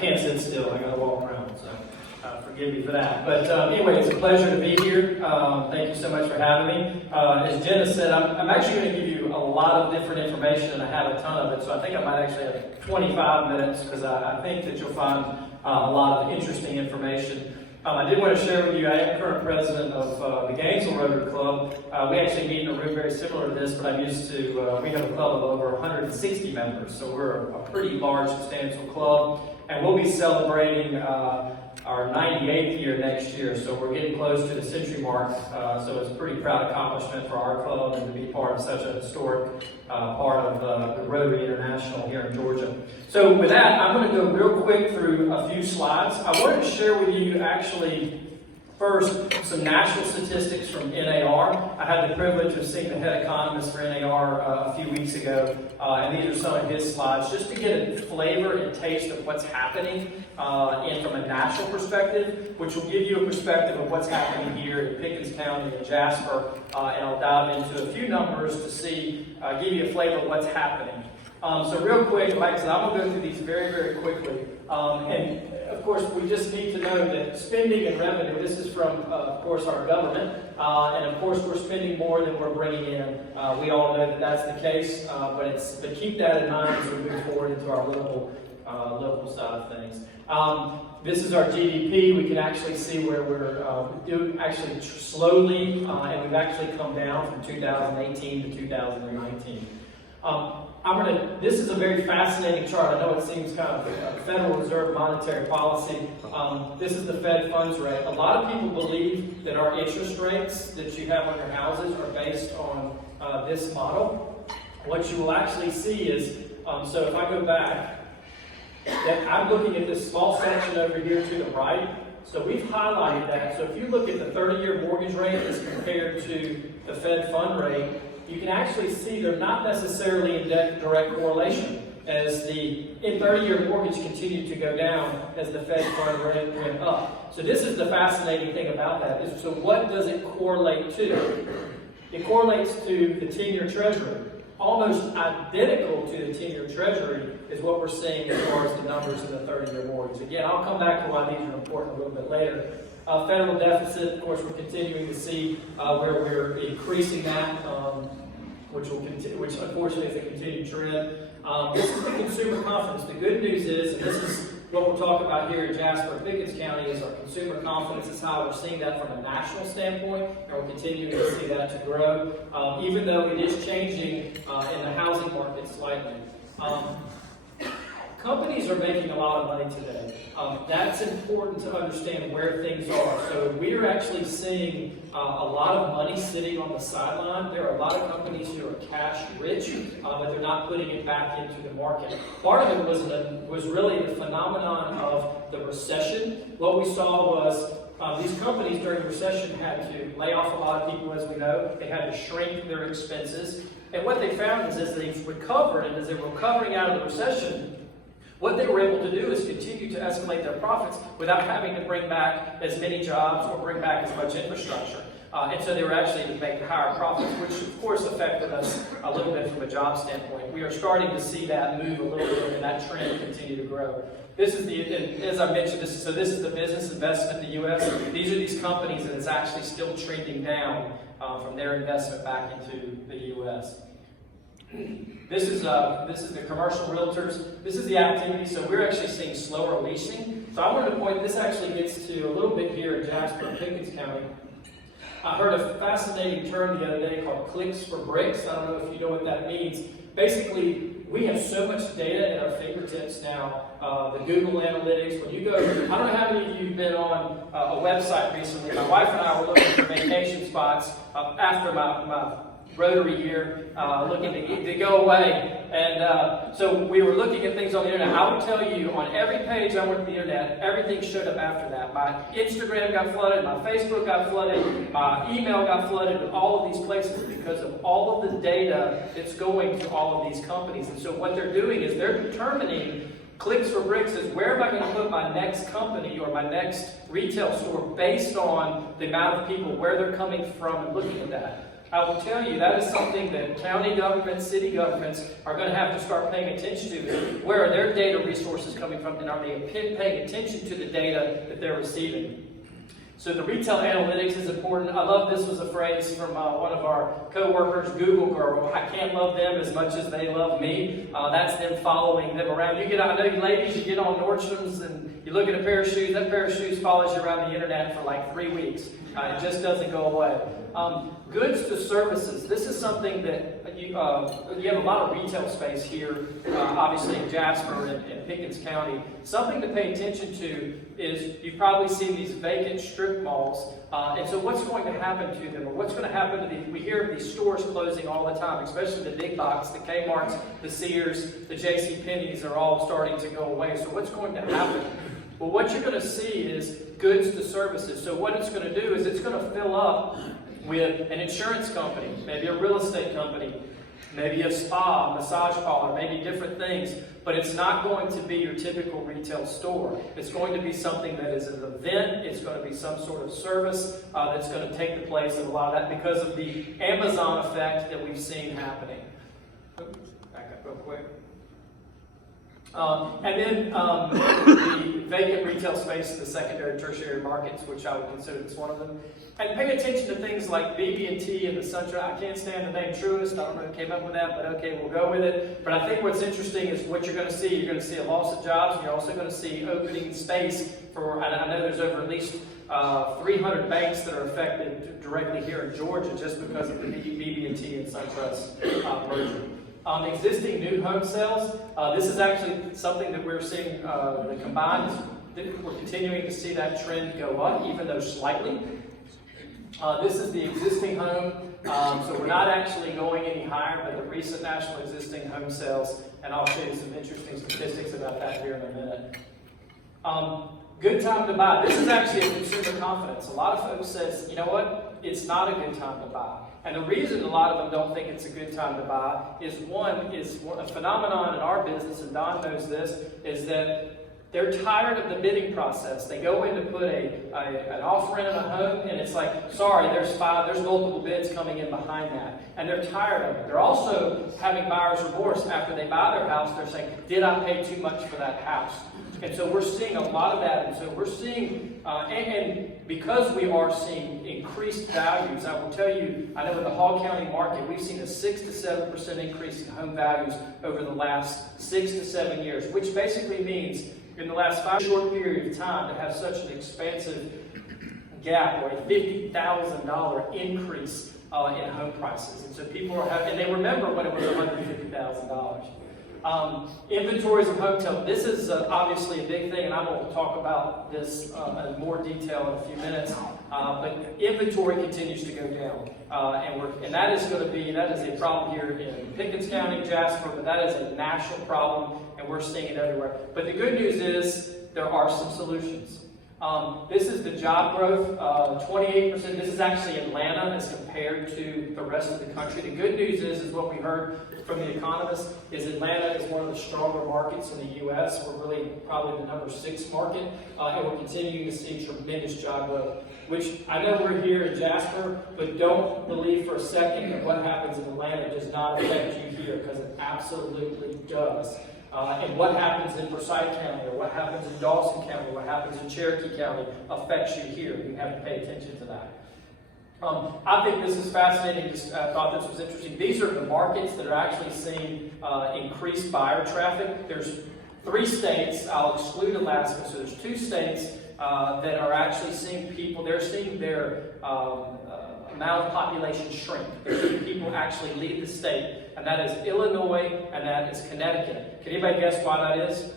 can't sit still. I got to walk around, so forgive me for that. But anyway, it's a pleasure to be here. Thank you so much for having me. As Jenna said, I'm actually going to give you a lot of different information, and I have a ton of it. So I think I might actually have 25 minutes because I think that you'll find a lot of interesting information. I did want to share with you, I am current president of the Gainesville Rotary Club. We actually meet in a room very similar to this, but I'm used to, we have a club of over 160 members, so we're a pretty large, substantial club, and we'll be celebrating our 98th year next year, so we're getting close to the century mark, so it's a pretty proud accomplishment for our club and to be part of such a historic part of the Rotary International here in Georgia. So with that, I'm going to go real quick through a few slides. I wanted to share with you actually first some national statistics from NAR. I had the privilege of seeing the head economist for NAR a few weeks ago, and these are some of his slides, just to get a flavor and taste of what's happening from a national perspective, which will give you a perspective of what's happening here in Pickens County and Jasper, and I'll dive into a few numbers to see, give you a flavor of what's happening. So real quick, like I said, I'm going to go through these very, very quickly. And of course, we just need to know that spending and revenue, this is from, of course, our government. And of course, we're spending more than we're bringing in. We all know that that's the case, but keep that in mind as we move forward into our local side of things. This is our GDP. We can actually see where we're doing actually slowly, and we've actually come down from 2018 to 2019. This is a very fascinating chart. I know it seems kind of Federal Reserve monetary policy. This is the Fed funds rate. A lot of people believe that our interest rates that you have on your houses are based on this model. What you will actually see is, so if I go back, that I'm looking at this small section over here to the right. So we've highlighted that. So if you look at the 30-year mortgage rate as compared to the Fed fund rate, you can actually see they're not necessarily in direct correlation as the 30-year mortgage continued to go down as the Fed fund rate went up. So this is the fascinating thing about that. So what does it correlate to? It correlates to the 10-year Treasury. Almost identical to the 10-year Treasury is what we're seeing as far as the numbers in the 30-year mortgage. Again, I'll come back to why these are important a little bit later. Federal deficit, of course, we're continuing to see where we're increasing that, which unfortunately is a continued trend. This is the consumer confidence. The good news is, and this is what we'll talk about here in Jasper and Pickens County, is our consumer confidence is high. We're seeing that from a national standpoint, and we're continuing to see that to grow, even though it is changing in the housing market slightly. Companies are making a lot of money today. That's important to understand where things are. So we're actually seeing a lot of money sitting on the sideline. There are a lot of companies who are cash rich, but they're not putting it back into the market. Part of it was really the phenomenon of the recession. What we saw was these companies during the recession had to lay off a lot of people, as we know. They had to shrink their expenses. And what they found is as they recovered, and as they were recovering out of the recession, what they were able to do is continue to escalate their profits without having to bring back as many jobs or bring back as much infrastructure. And so they were actually able to make higher profits, which of course affected us a little bit from a job standpoint. We are starting to see that move a little bit and that trend continue to grow. This is as I mentioned, this is the business investment in the U.S. These are these companies that is actually still trending down from their investment back into the U.S. This is the commercial realtors. This is the activity. So we're actually seeing slower leasing. So I wanted to point, this actually gets to a little bit here in Jasper and Pickens County. I heard a fascinating term the other day called clicks for bricks. I don't know if you know what that means. Basically, we have so much data at our fingertips now. The Google Analytics, when you go, I don't know how many of you have been on a website recently. My wife and I were looking for vacation spots after my Rotary year, looking to go away. And so we were looking at things on the internet. I would tell you, on every page I went to the internet, everything showed up after that. My Instagram got flooded, my Facebook got flooded, my email got flooded with all of these places because of all of the data that's going to all of these companies. And so what they're doing is they're determining clicks for bricks is where am I going to put my next company or my next retail store based on the amount of people, where they're coming from and looking at that. I will tell you that is something that county governments, city governments are going to have to start paying attention to. Where are their data resources coming from, and are they paying attention to the data that they're receiving? So the retail analytics is important. I love this was a phrase from one of our co-workers, Google Girl. I can't love them as much as they love me. That's them following them around. I know you ladies, you get on Nordstrom's and you look at a pair of shoes. That pair of shoes follows you around the internet for like 3 weeks. It just doesn't go away. Goods to services. This is something that you have a lot of retail space here, obviously in Jasper and Pickens County. Something to pay attention to is you've probably seen these vacant strip malls. And so what's going to happen to them? Or what's going to happen to these? We hear of these stores closing all the time, especially the big box, the Kmart's, the Sears, the JCPenney's are all starting to go away. So what's going to happen? Well, what you're going to see is goods to services. So what it's going to do is it's going to fill up with an insurance company, maybe a real estate company, maybe a spa, a massage parlor, maybe different things, but it's not going to be your typical retail store. It's going to be something that is an event. It's going to be some sort of service that's going to take the place of a lot of that because of the Amazon effect that we've seen happening. Oops, back up real quick. And then the vacant retail space in the secondary and tertiary markets, which I would consider this one of them. And pay attention to things like BB&T and the Sunshine. I can't stand the name Truist. I don't know who came up with that, but okay, we'll go with it. But I think what's interesting is what you're going to see. You're going to see a loss of jobs, and you're also going to see opening space for, I know there's over at least 300 banks that are affected directly here in Georgia just because of the BB&T and SunTrust merger. Existing new home sales, this is actually something that we're seeing the combined. We're continuing to see that trend go up, even though slightly. This is the existing home, so we're not actually going any higher, but the recent national existing home sales, and I'll show you some interesting statistics about that here in a minute. Good time to buy. This is actually a consumer confidence. A lot of folks says, you know what, it's not a good time to buy. And the reason a lot of them don't think it's a good time to buy is a phenomenon in our business, and Don knows this, is that they're tired of the bidding process. They go in to put an offer in a home, and it's like, sorry, there's multiple bids coming in behind that. And they're tired of it. They're also having buyer's remorse after they buy their house. They're saying, did I pay too much for that house? And so we're seeing a lot of that. And so we're seeing, and because we are seeing increased values, I will tell you, I know in the Hall County market, we've seen a 6 to 7% increase in home values over the last 6 to 7 years, which basically means in the last 5 short period of time to have such an expansive gap or a $50,000 increase in home prices. And so people are having, and they remember when it was $150,000. Inventories of hotels. This is obviously a big thing, and I'm going to talk about this in more detail in a few minutes. But inventory continues to go down, and that is a problem here in Pickens County, Jasper, but that is a national problem, and we're seeing it everywhere. But the good news is there are some solutions. This is the job growth, 28%. This is actually Atlanta as compared to the rest of the country. The good news is what we heard from the economists, is Atlanta is one of the stronger markets in the U.S. We're really probably the number 6 market, and we're continuing to see tremendous job growth, which I know we're here in Jasper, but don't believe for a second that what happens in Atlanta does not affect you here, because it absolutely does. And what happens in Forsyth County, or what happens in Dawson County, or what happens in Cherokee County affects you here. You have to pay attention to that. I think this is fascinating. I thought this was interesting. These are the markets that are actually seeing increased buyer traffic. There's 3 states, I'll exclude Alaska, so there's 2 states that are actually seeing people, they're seeing their amount of population shrink. They're seeing people actually leave the state, and that is Illinois and that is Connecticut. Can anybody guess why that is?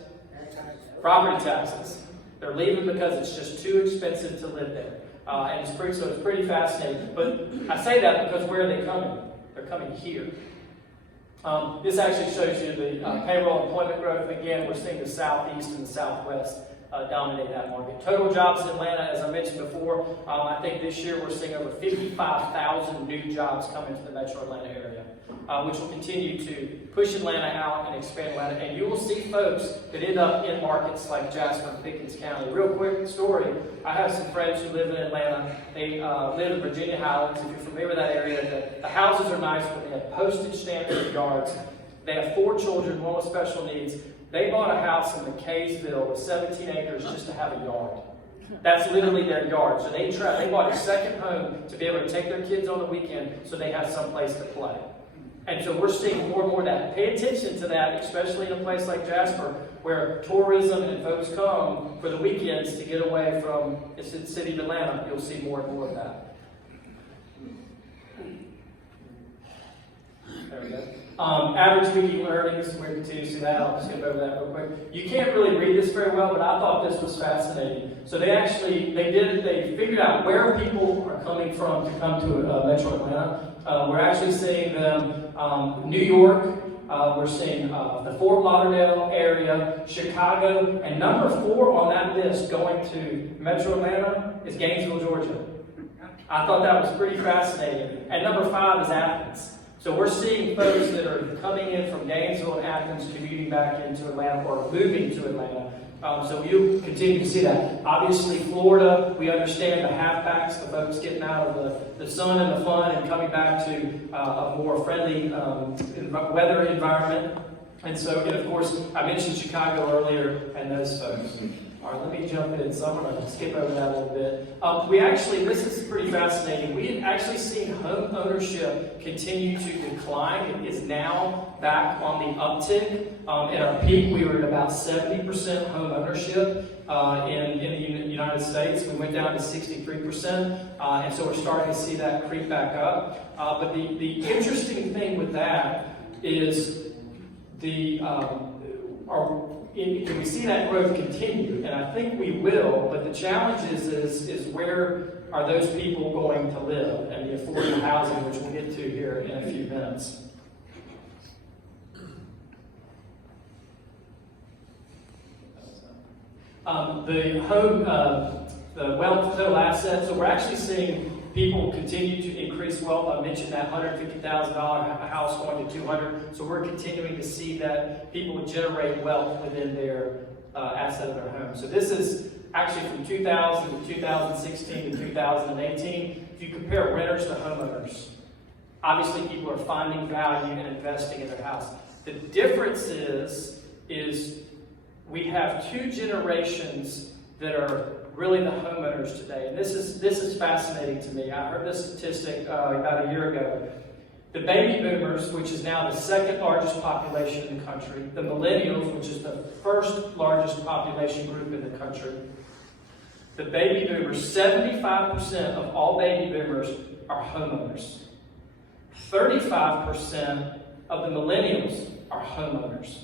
Property taxes. They're leaving because it's just too expensive to live there. And it's pretty fascinating. But I say that because where are they coming? They're coming here. This actually shows you the payroll employment growth. Again, we're seeing the southeast and the southwest dominate that market. Total jobs in Atlanta, as I mentioned before, I think this year we're seeing over 55,000 new jobs coming to the metro Atlanta area, which will continue to push Atlanta out and expand Atlanta. And you will see folks that end up in markets like Jasper and Pickens County. Real quick story, I have some friends who live in Atlanta. They live in Virginia Highlands. If you're familiar with that area, the houses are nice, but they have postage stamps in yards. They have 4 children, one with special needs. They bought a house in McKaysville with 17 acres just to have a yard. That's literally their yard. So they bought a second home to be able to take their kids on the weekend so they have some place to play. And so we're seeing more and more of that. Pay attention to that, especially in a place like Jasper, where tourism and folks come for the weekends to get away from the city of Atlanta. You'll see more and more of that. There we go. Average weekly earnings, we continue to see that. I'll skip over that real quick. You can't really read this very well, but I thought this was fascinating. So they figured out where people are coming from to come to Metro Atlanta. We're actually seeing them, New York, we're seeing the Fort Lauderdale area, Chicago, and number 4 on that list going to Metro Atlanta is Gainesville, Georgia. I thought that was pretty fascinating. And number 5 is Athens. So we're seeing folks that are coming in from Gainesville and Athens commuting back into Atlanta or moving to Atlanta. So you'll continue to see that. Obviously, Florida, we understand the halfbacks, the folks getting out of the sun and the fun and coming back to a more friendly weather environment. And so, and of course, I mentioned Chicago earlier and those folks. All right, let me jump in. So I'm going to skip over that a little bit. This is pretty fascinating. We have actually seen home ownership continue to decline. It is now back on the uptick. At our peak, we were at about 70% home ownership in the United States. We went down to 63%, and so we're starting to see that creep back up. But the interesting thing with that is can we see that growth continue? And I think we will, but the challenge is where are those people going to live and the affordable housing, which we'll get to here in a few minutes. The wealth total assets, so we're actually seeing people continue to increase wealth. I mentioned that $150,000 house going to $200,000. So we're continuing to see that people generate wealth within their asset of their home. So this is actually from 2000 to 2016 to 2018. If you compare renters to homeowners, obviously people are finding value and investing in their house. The difference is we have 2 generations that are really the homeowners today. And this is fascinating to me. I heard this statistic about a year ago. The baby boomers, which is now the 2nd largest population in the country, the millennials, which is the 1st largest population group in the country, the baby boomers, 75% of all baby boomers are homeowners. 35% of the millennials are homeowners.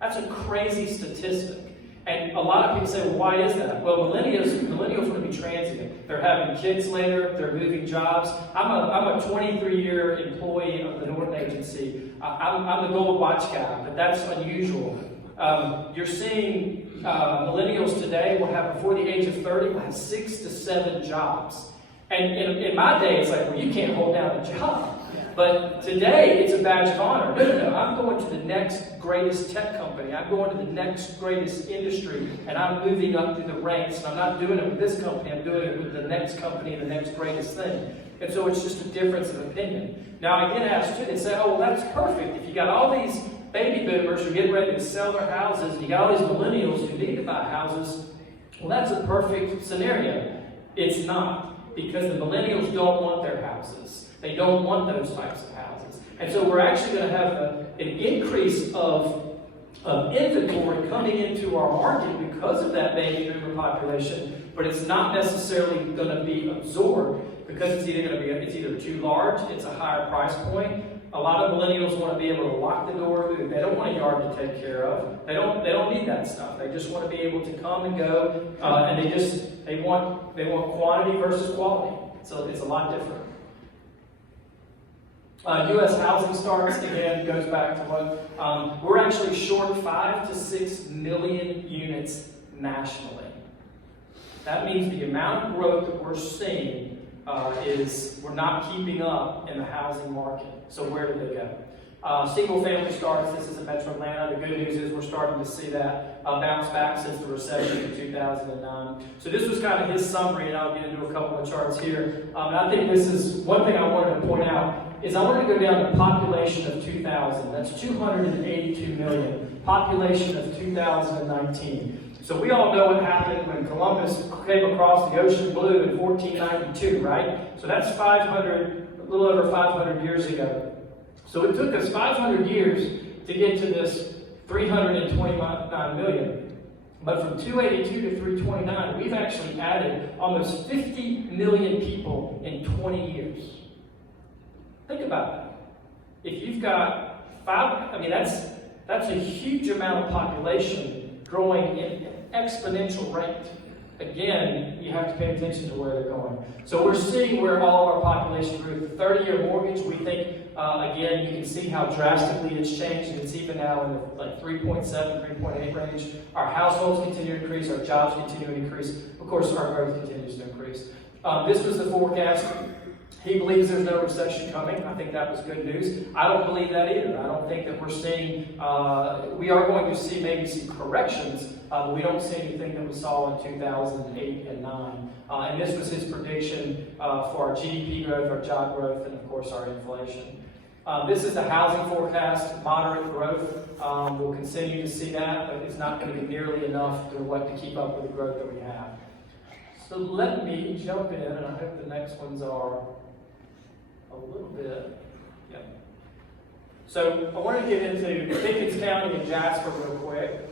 That's a crazy statistic. And a lot of people say, well, why is that? Well, millennials want to be transient. They're having kids later. They're moving jobs. I'm a 23-year employee of the Norton agency. I'm the gold watch guy, but that's unusual. You're seeing millennials today will have, before the age of 30, will have 6 to 7 jobs. And in my day, it's like, well, you can't hold down a job. But today, it's a badge of honor. No, I'm going to the next greatest tech company. I'm going to the next greatest industry, and I'm moving up through the ranks. And I'm not doing it with this company. I'm doing it with the next company and the next greatest thing. And so it's just a difference of opinion. Now, I get asked, too, they say, oh, well, that's perfect. If you got all these baby boomers who are getting ready to sell their houses, and you got all these millennials who need to buy houses, well, that's a perfect scenario. It's not, because the millennials don't want their houses. They don't want those types of houses. And so we're actually going to have an increase of inventory coming into our market because of that baby boomer population, but it's not necessarily going to be absorbed because it's either too large, it's a higher price point. A lot of millennials want to be able to lock the door. They don't want a yard to take care of. They don't need that stuff. They just want to be able to come and go, and they want quantity versus quality. So it's a lot different. U.S. housing starts, again, goes back to what we're actually short 5 to 6 million units nationally. That means the amount of growth that we're seeing is we're not keeping up in the housing market. So where do they go? Single family starts, this is in Metro Atlanta. The good news is we're starting to see that bounce back since the recession in 2009. So this was kind of his summary, and I'll get into a couple of charts here. And I think this is one thing I wanted to point out is I wanted to go down to population of 2000. That's 282 million. Population of 2019. So we all know what happened when Columbus came across the ocean blue in 1492, right? So that's 500, a little over 500 years ago. So it took us 500 years to get to this 329 million. But from 282 to 329, we've actually added almost 50 million people in 20 years. Think about that. If you've got that's a huge amount of population growing in an exponential rate. Again, you have to pay attention to where they're going. So we're seeing where all of our population grew. The 30-year mortgage, we think, again, you can see how drastically it's changed. It's even now in the 3.7, 3.8 range. Our households continue to increase. Our jobs continue to increase. Of course, our growth continues to increase. This was the forecast. He believes there's no recession coming. I think that was good news. I don't believe that either. I don't think that we're seeing, we are going to see maybe some corrections, but we don't see anything that we saw in 2008 and 9. And this was his prediction for our GDP growth, our job growth, and of course our inflation. This is the housing forecast, moderate growth. We'll continue to see that, but it's not going to be nearly enough to keep up with the growth that we have. So let me jump in, and I hope the next ones are a little bit. Yeah. So I want to get into Pickens County and Jasper real quick.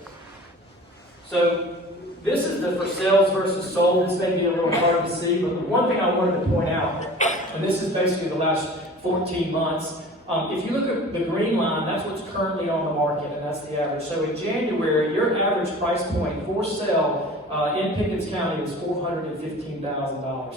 So this is the for sales versus sold. This may be a little hard to see, but the one thing I wanted to point out, and this is basically the last 14 months, if you look at the green line, that's what's currently on the market, and that's the average. So in January, your average price point for sale in Pickens County is $415,000.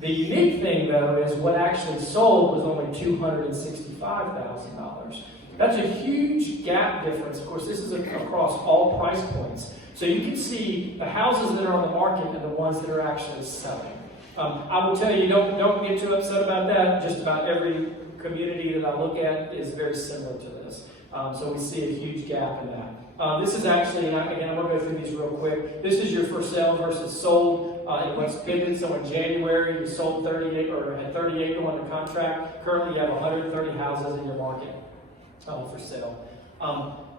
The unique thing, though, is what actually sold was only $265,000. That's a huge gap difference. Of course, this is across all price points. So you can see the houses that are on the market and the ones that are actually selling. I will tell you, don't get too upset about that. Just about every community that I look at is very similar to this. So we see a huge gap in that. This is actually, and again, I'm going to go through these real quick. This is your for sale versus sold. It was pivoted, so in January you sold 38 or had 38 go under contract. Currently you have 130 houses in your market for sale.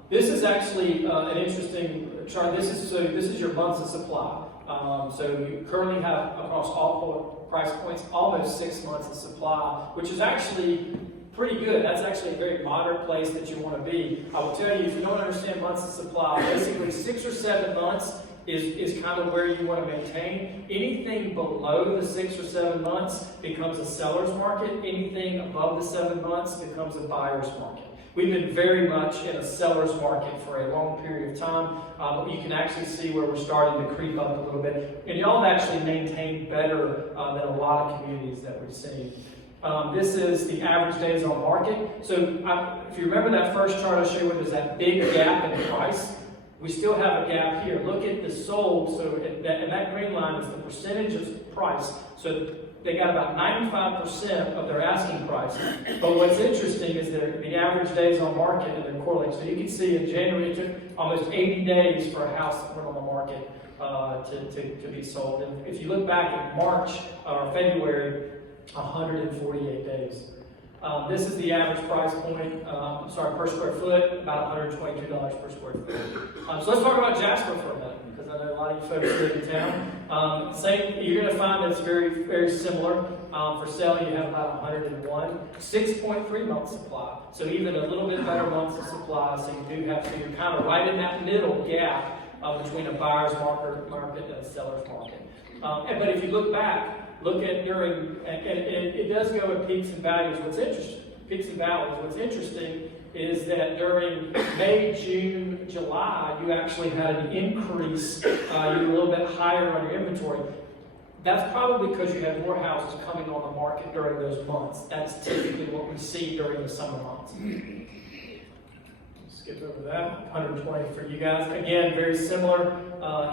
This is actually an interesting chart. This is your months of supply. So you currently have across all price points almost 6 months of supply, which is actually pretty good. That's actually a very moderate place that you want to be. I will tell you, if you don't understand months of supply, basically 6 or 7 months is kind of where you want to maintain. Anything below the 6 or 7 months becomes a seller's market. Anything above the 7 months becomes a buyer's market. We've been very much in a seller's market for a long period of time, but you can actually see where we're starting to creep up a little bit. And y'all have actually maintained better than a lot of communities that we've seen. This is the average days on market. So if you remember that first chart I showed you where there's that big gap in price, we still have a gap here. Look at the sold. So and that green line is the percentage of price. So they got about 95% of their asking price. But what's interesting is the average days on market and they're correlated. So you can see in January it took almost 80 days for a house to put on the market to be sold. And if you look back at March or February, 148 days. This is the average price point, per square foot, about $122 per square foot. So let's talk about Jasper for a minute, because I know a lot of you folks live in town. You're going to find that it's very, very similar. For sale, you have about 101, 6.3 months supply. So even a little bit better months of supply. So you're kind of right in that middle gap between a buyer's market and a seller's market. But if you look back, look at during, and it does go in peaks and valleys. What's interesting, peaks and valleys, what's interesting is that during May, June, July, you actually had an increase. You were a little bit higher on your inventory. That's probably because you had more houses coming on the market during those months. That's typically what we see during the summer months. skip over that. 120 for you guys. Again, very similar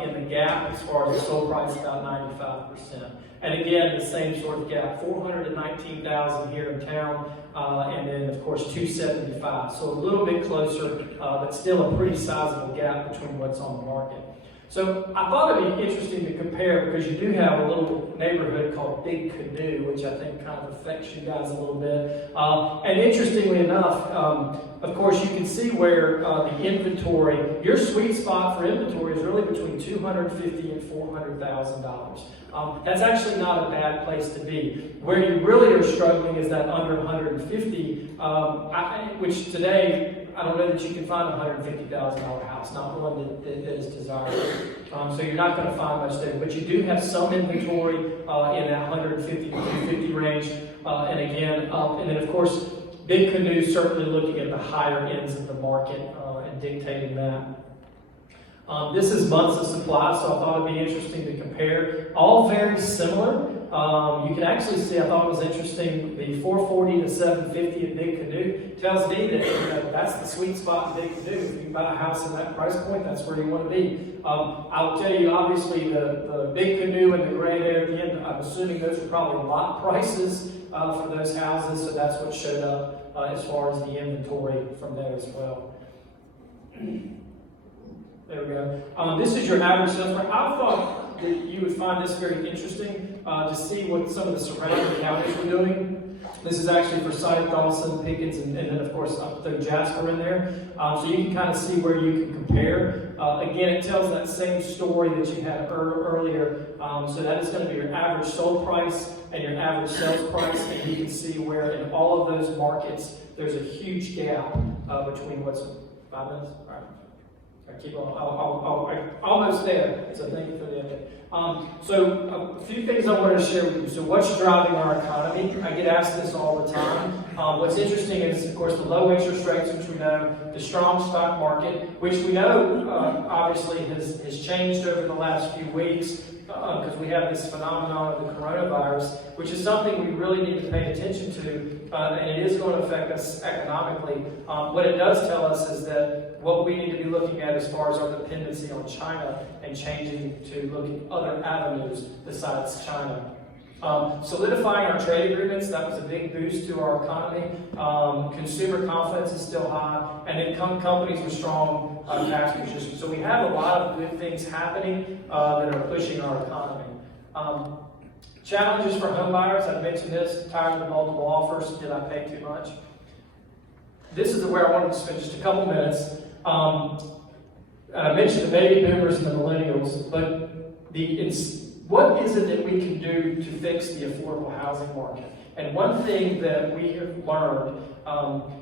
in the gap as far as the sold price, about 95%. And again, the same sort of gap, 419,000 here in town, and then of course 275. So a little bit closer, but still a pretty sizable gap between what's on the market. So I thought it'd be interesting to compare because you do have a little neighborhood called Big Canoe, which I think kind of affects you guys a little bit. And interestingly enough, of course, you can see where the inventory, your sweet spot for inventory is really between $250,000 and $400,000. That's actually not a bad place to be. Where you really are struggling is that under 150, which today, I don't know that you can find a $150,000 house, not one that is desirable. So you're not going to find much there. But you do have some inventory in that 150 to 250 range. And again, and then of course, Big Canoe certainly looking at the higher ends of the market and dictating that. This is months of supply, so I thought it'd be interesting to compare. All very similar. You can actually see, I thought it was interesting, the 440 to 750 at Big Canoe tells me that that's the sweet spot in Big Canoe. If you can buy a house in that price point, that's where you want to be. I'll tell you, obviously, the Big Canoe and the gray there at the end, I'm assuming those are probably lot prices for those houses, so that's what showed up as far as the inventory from there as well. There we go. This is your average sales price. I thought that you would find this very interesting to see what some of the surrounding counties were doing. This is actually for Sight, Dawson, Pickens, and then of course up through Jasper in there. So you can kind of see where you can compare. Again, it tells that same story that you had earlier. So that is going to be your average sold price and your average sales price, and you can see where in all of those markets there's a huge gap between what's 5 minutes. All right. I keep on, I'm almost there, so thank you for the update. So a few things I wanted to share with you. So what's driving our economy? I get asked this all the time. What's interesting is, of course, the low interest rates, which we know, the strong stock market, which we know obviously has changed over the last few weeks because we have this phenomenon of the coronavirus, which is something we really need to pay attention to, and it is going to affect us economically. What it does tell us is that what we need to be looking at as far as our dependency on China and changing to look at other avenues besides China. Solidifying our trade agreements, that was a big boost to our economy. Consumer confidence is still high, and then companies with strong tax positions. So we have a lot of good things happening that are pushing our economy. Challenges for home buyers, I mentioned this, tired of the multiple offers, did I pay too much? This is where I wanted to spend just a couple minutes. I mentioned the baby boomers and the millennials, but what is it that we can do to fix the affordable housing market? And one thing that we have learned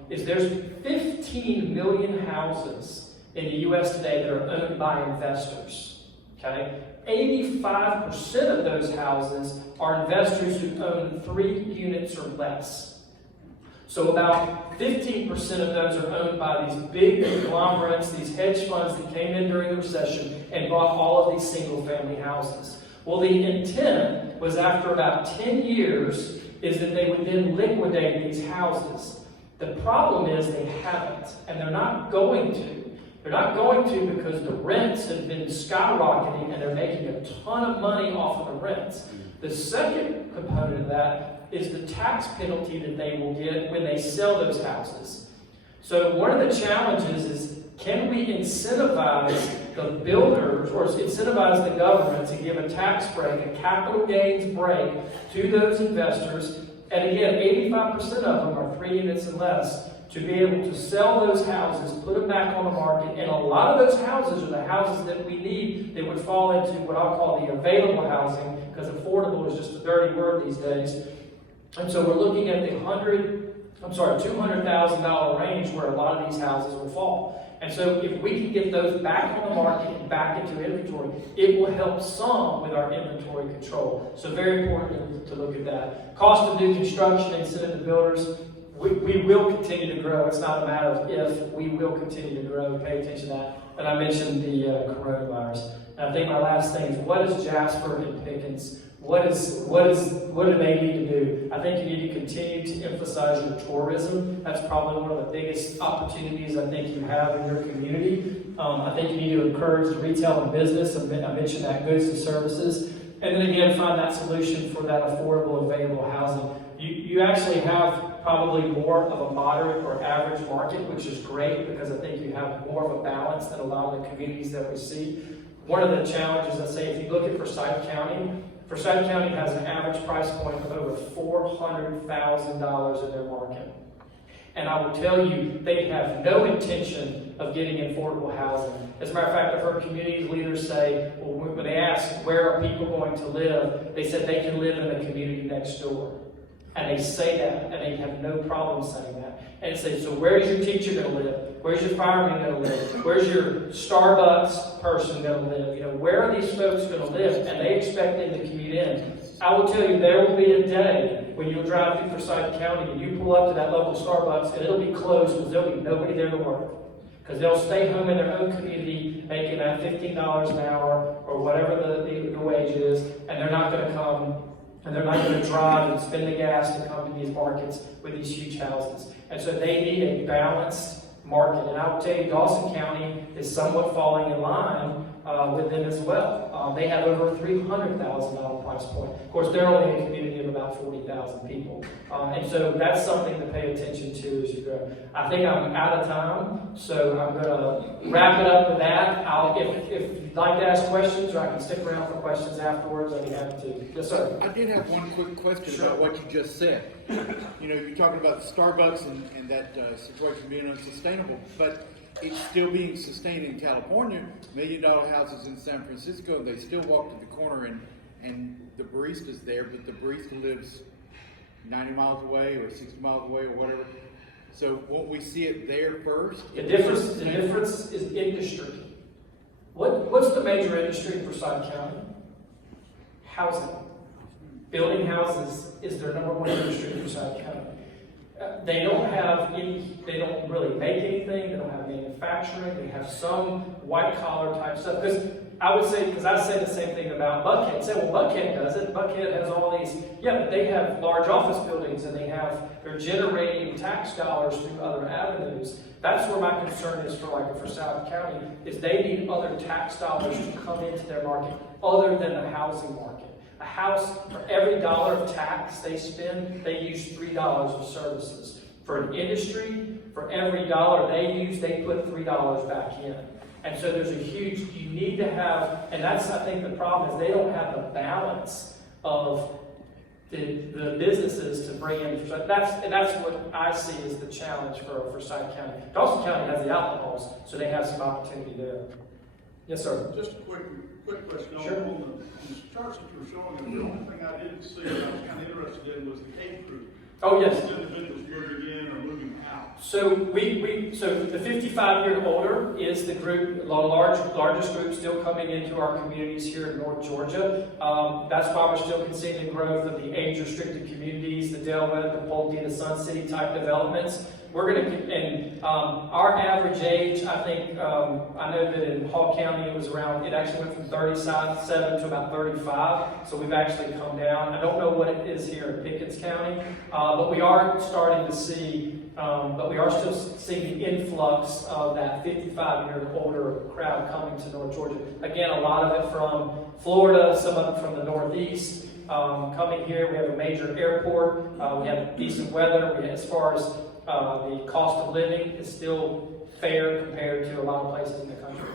is there's 15 million houses in the U.S. today that are owned by investors. Okay, 85% of those houses are investors who own 3 units or less. So about 15% of those are owned by these big conglomerates, these hedge funds that came in during the recession and bought all of these single-family houses. Well, the intent was after about 10 years is that they would then liquidate these houses. The problem is they haven't, and they're not going to. They're not going to because the rents have been skyrocketing and they're making a ton of money off of the rents. The second component of that is the tax penalty that they will get when they sell those houses. So one of the challenges is, can we incentivize the builders or incentivize the government to give a tax break, a capital gains break to those investors? And again, 85% of them are 3 units and less, to be able to sell those houses, put them back on the market. And a lot of those houses are the houses that we need that would fall into what I'll call the available housing, because affordable is just a dirty word these days. And so we're looking at the $200,000 range where a lot of these houses will fall. And so if we can get those back on the market and back into inventory, it will help some with our inventory control. So very important to look at that. Cost of new construction, incentive to builders, we will continue to grow. It's not a matter of if, we will continue to grow. Pay attention to that. And I mentioned the coronavirus. And I think my last thing is, what is Jasper and Pickens? what do they need to do? I think you need to continue to emphasize your tourism. That's probably one of the biggest opportunities I think you have in your community. I think you need to encourage the retail and business. I mentioned that, goods and services. And then again, find that solution for that affordable, available housing. You actually have probably more of a moderate or average market, which is great because I think you have more of a balance than a lot of the communities that we see. One of the challenges, I say, if you look at Forsyth County has an average price point of over $400,000 in their market. And I will tell you, they have no intention of getting affordable housing. As a matter of fact, I've heard community leaders say, well, when they ask where are people going to live, they said they can live in the community next door. And they say that, and they have no problem saying that. And say, so where's your teacher going to live? Where's your fireman going to live? Where's your Starbucks person going to live? You know, where are these folks going to live? And they expect them to commute in. I will tell you, there will be a day when you'll drive through Forsyth County and you pull up to that local Starbucks and it'll be closed because there'll be nobody there to work. Because they'll stay home in their own community making that $15 an hour or whatever the wage is, and they're not going to come. And they're not going to drive and spend the gas to come to these markets with these huge houses. And so they need a balanced market. And I will tell you, Dawson County is somewhat falling in line with them as well. They have over a $300,000 price point. Of course, they're only a community of about 40,000 people. And so that's something to pay attention to as you go. I think I'm out of time, so I'm going to wrap it up with that. If you'd like to ask questions, or I can stick around for questions afterwards, I'd be happy to. Yes, sir. I did have one quick question about what you just said. You know, you're talking about the Starbucks and that situation being unsustainable, but it's still being sustained in California. $1 million houses in San Francisco, they still walk to the corner and the barista's there, but the barista lives 90 miles away or 60 miles away or whatever. So won't we see it there first? The difference is industry. What's the major industry in Forsyth County? Housing. Building houses is their number one industry in Forsyth County. They don't really make anything, they don't have manufacturing, they have some white collar type stuff. Because I say the same thing about Buckhead. Say, well, Buckhead does it. Buckhead has all these, but they have large office buildings and they're generating tax dollars through other avenues. That's where my concern is for Forsyth County, is they need other tax dollars to come into their market other than the housing market. A house, for every dollar of tax they spend, they use $3 of services. For an industry, for every dollar they use, they put $3 back in. And so there's you need to have, and that's, I think, the problem is they don't have the balance of the businesses to bring in. That's what I see as the challenge for Forsyth County. Dawson County has the outlaws, so they have some opportunity there. Yes, sir. Just a quick question. Sure. On the charts that you were showing, the only thing I didn't see that I was kind of interested in was the age group. Oh, yes. Those individuals moving in or moving out. So so the 55-year and older is the group, the largest group still coming into our communities here in North Georgia. That's why we're still seeing the growth of the age-restricted communities, the Delwood, the Pulte, the Sun City type developments. We're going to, and our average age, I think, I know that in Hall County it actually went from 37 to about 35, so we've actually come down. I don't know what it is here in Pickens County, but we are starting to see, but we are still seeing the influx of that 55-year and older crowd coming to North Georgia. Again, a lot of it from Florida, some of it from the Northeast. Coming here, we have a major airport, we have decent weather, as far as the cost of living is still fair compared to a lot of places in the country.